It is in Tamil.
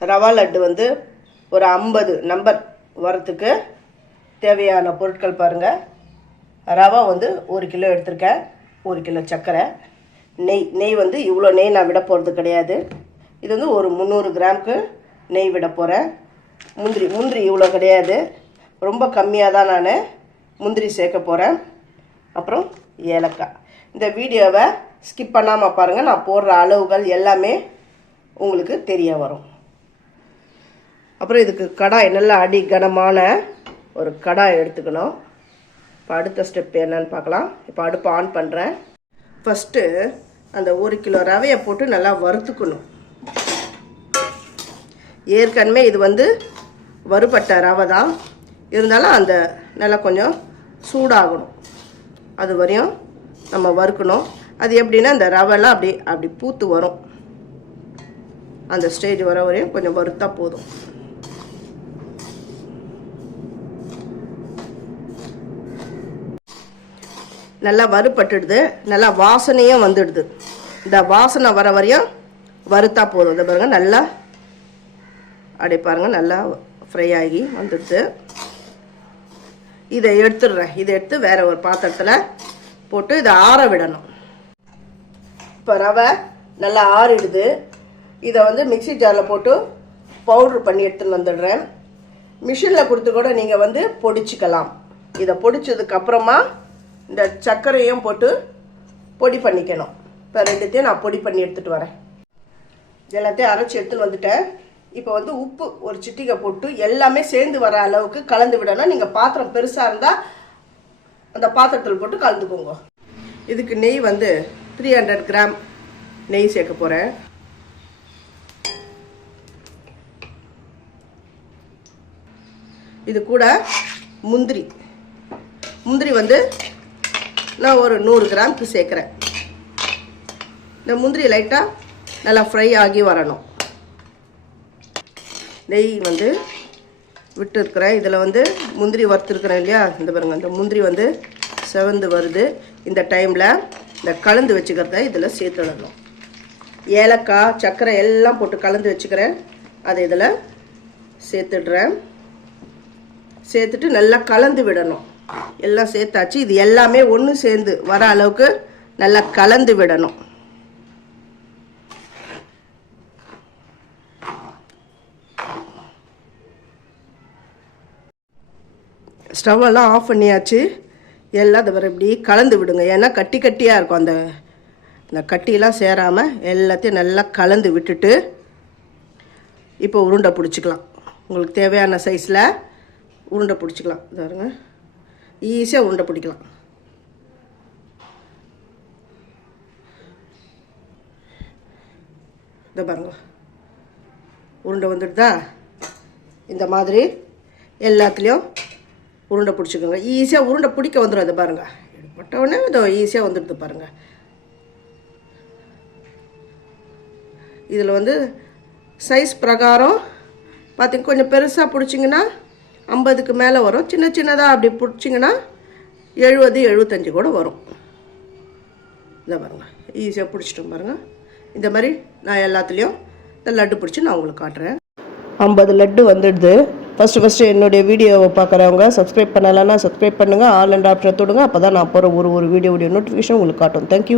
ரவா லட்டு வந்து ஒரு 50 நம்பர் வரத்துக்கு தேவையான பொருட்கள் பாருங்கள். ரவா வந்து 1 கிலோ எடுத்திருக்கேன், 1 கிலோ சர்க்கரை, நெய் வந்து இவ்வளோ நெய் நான் விட போகிறது கிடையாது. இது வந்து ஒரு 300 கிராமுக்கு நெய் விட போகிறேன். முந்திரி இவ்வளோ கிடையாது, ரொம்ப கம்மியாக தான் நான் முந்திரி சேர்க்க போகிறேன். அப்புறம் ஏலக்காய். இந்த வீடியோவை ஸ்கிப் பண்ணாமல் பாருங்கள், நான் போடுற அளவுகள் எல்லாமே உங்களுக்கு தெரிய வரும். அப்புறம் இதுக்கு கடாய், நல்லா அடி கனமான ஒரு கடாய் எடுத்துக்கணும். இப்போ அடுத்த ஸ்டெப் என்னன்னு பார்க்கலாம். இப்போ அடுப்பு ஆன் பண்ணுறேன். ஃபஸ்ட்டு அந்த 1 கிலோ ரவையை போட்டு நல்லா வறுத்துக்கணும். ஏற்கனவே இது வந்து வறுபட்ட ரவை தான், இருந்தாலும் அந்த நல்லா கொஞ்சம் சூடாகணும், அது வரையும் நம்ம வறுக்கணும். அது எப்படின்னா இந்த ரவைலாம் அப்படி பூத்து வரும், அந்த ஸ்டேஜ் வர வரையும் கொஞ்சம் வறுத்தா போதும். நல்லா வறுபட்டுடுது, நல்லா வாசனையும் வந்துடுது. இந்த வாசனை வர வரையும் வறுத்தா போதும். இதை பாருங்கள், நல்லா அப்படி பாருங்கள், நல்லா ஃப்ரை ஆகி வந்துடுது. இதை எடுத்துடுறேன். இதை எடுத்து வேற ஒரு பாத்திரத்தில் போட்டு இதை ஆற விடணும். இப்போ ரவை நல்லா ஆறிடுது. இதை வந்து மிக்சி ஜாரில் போட்டு பவுட்ரு பண்ணி எடுத்துன்னு வந்துடுறேன். மிஷினில் கொடுத்து கூட நீங்கள் வந்து பொடிச்சிக்கலாம். இதை பொடிச்சதுக்கப்புறமா இந்த சர்க்கரையும் போட்டு பொடி பண்ணிக்கணும். இப்போ ரெண்டுத்தையும் நான் பொடி பண்ணி எடுத்துகிட்டு வரேன். எல்லாத்தையும் அரைச்சி எடுத்துன்னு வந்துட்டேன். இப்போ வந்து உப்பு ஒரு சிட்டிகை போட்டு எல்லாமே சேர்ந்து வர அளவுக்கு கலந்து விடணும். நீங்கள் பாத்திரம் பெருசாக இருந்தால் அந்த பாத்திரத்தில் போட்டு கலந்துக்கோங்க. இதுக்கு நெய் வந்து 300 கிராம் நெய் சேர்க்க போகிறேன். இது கூட முந்திரி வந்து நான் ஒரு 100 கிராமுக்கு சேர்க்குறேன். இந்த முந்திரி லைட்டாக நல்லா ஃப்ரை ஆகி வரணும். நெய் வந்து விட்டு இருக்கிறேன். இதில் வந்து முந்திரி வறுத்துருக்குறேன் இல்லையா, இந்த பாருங்கள், இந்த முந்திரி வந்து செவந்து வருது. இந்த டைமில் இந்த கலந்து வச்சுக்கிறத இதில் சேர்த்துடணும். ஏலக்காய், சர்க்கரை எல்லாம் போட்டு கலந்து வச்சுக்கிறேன், அதை இதில் சேர்த்துடுறேன். சேர்த்துட்டு நல்லா கலந்து விடணும். எல்லாம் சேர்த்தாச்சு. இது எல்லாமே ஒன்று சேர்ந்து வர அளவுக்கு நல்லா கலந்து விடணும். ஸ்டவ்வெல்லாம் ஆஃப் பண்ணியாச்சு. எல்லாம் அதை வர இப்படி கலந்து விடுங்க, ஏன்னா கட்டியாக இருக்கும். அந்த கட்டியெல்லாம் சேராமல் எல்லாத்தையும் நல்லா கலந்து விட்டுட்டு இப்போ உருண்டை பிடிச்சிக்கலாம். உங்களுக்கு தேவையான சைஸில் உருண்டை பிடிச்சிக்கலாம். பாருங்க, ஈஸியாக உருண்டை பிடிக்கலாம். இதை பாருங்க, உருண்டை வந்துடுதா? இந்த மாதிரி எல்லாத்துலேயும் உருண்டை பிடிச்சிக்கோங்க. ஈஸியாக உருண்டை பிடிக்க வந்துடும். அதை பாருங்கள், பட்டவுடனே இதோ ஈஸியாக வந்துடுது பாருங்கள். இதில் வந்து சைஸ் பிரகாரம் பார்த்திங்க, கொஞ்சம் பெருசாக பிடிச்சிங்கன்னா 50க்கு மேலே வரும். சின்னதாக அப்படி பிடிச்சிங்கன்னா 70, 75 கூட வரும். இதை பாருங்கள், ஈஸியாக பிடிச்சிட்டோம் பாருங்கள். இந்த மாதிரி நான் எல்லாத்துலேயும் இந்த லட்டு பிடிச்சி நான் உங்களுக்கு காட்டுறேன். 50 லட்டு வந்துடுது. ஃபஸ்ட்டு என்னுடைய வீடியோவை பார்க்குறவங்க சப்ஸ்கிரைப் பண்ணலைன்னா சப்ஸ்கிரைப் பண்ணுங்கள், ஆல் அண்ட் ஆப்ஷன் தொடுங்க. அப்போ தான் நான் போகிற ஒரு வீடியோடைய நோட்டிஃபிகேஷன் உங்களுக்கு காட்டும். தேங்க்யூ.